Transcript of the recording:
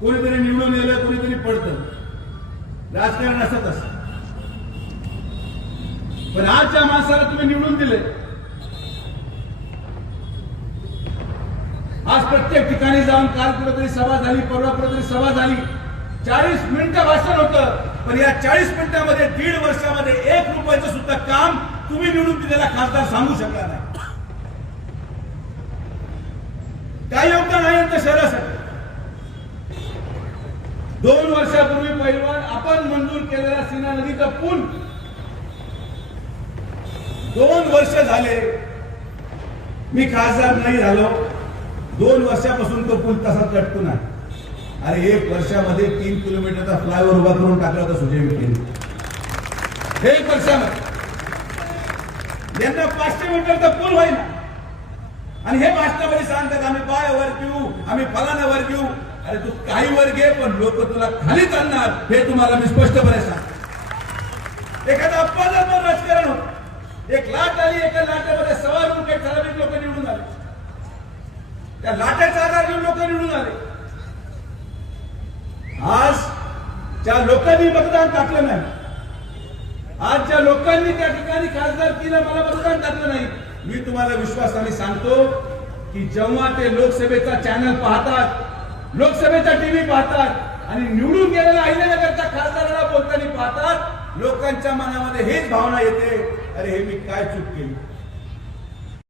कोणीतरी निवडून येलं, कोणीतरी पडतं. राजकारण असत असत. पण आज ज्या माणसाला तुम्ही निवडून दिले, आज प्रत्येक ठिकाणी जाऊन काल कुठेतरी सभा झाली, परवा कुठेतरी सभा झाली, 40 मिनिटं भाषण होतं. पण या 40 मिनिटांमध्ये 1.5 वर्षामध्ये 1 रुपयाचं सुद्धा काम तुम्ही निवडून दिलेला खासदार सांगू शकला नाही. काय योगदान आहे यांच्या शहरासाठी? 2 वर्षापूर्वी पहिलवान आपण मंजूर केलेला सीना नदीचा पूल 2 वर्ष झाले, मी खासदार नाही झालो, 2 वर्षापासून तो पूल तसाच लटकून आहे. अरे 1 वर्षामध्ये 3 किलोमीटरचा फ्लायओव्हर उभा करून टाकला होता सुजय विखेंनी. 1 वर्षामध्ये यांना 500 मीटरचा पूल व्हायना. आणि हे भाषणामध्ये सांगतात आम्ही पाय वर घेऊ, आम्ही फलाना वर घेऊ. अरे तू काही वर घे, पण लोक तुला खाली चालणार हे तुम्हाला मी स्पष्टपणे सांगतो. एखादा अपवादात्मक राजकारण होत, एक लाट आली, एका लाटेमध्ये 1.25 रुपये ठराविक लोक निवडून आले. त्या लाटेचा आधार घेऊन लोक निवडून आले. आज ज्या लोकांनी मतदान टाकलं नाही, आज ज्या लोकांनी त्या ठिकाणी खासदारकीला मला मतदान टाकलं नाही, मी तुम्हाला विश्वासाने सांगतो की जेव्हा ते लोकसभेचा चॅनल पाहतात, लोकसभेचा टीव्ही पाहतात आणि निवडून गेलेल्या अहिल्यानगरच्या खासदाराला बोलताना पाहतात, लोकांच्या मनामध्ये हेच भावना येते, अरे हे मी काय चूक केली.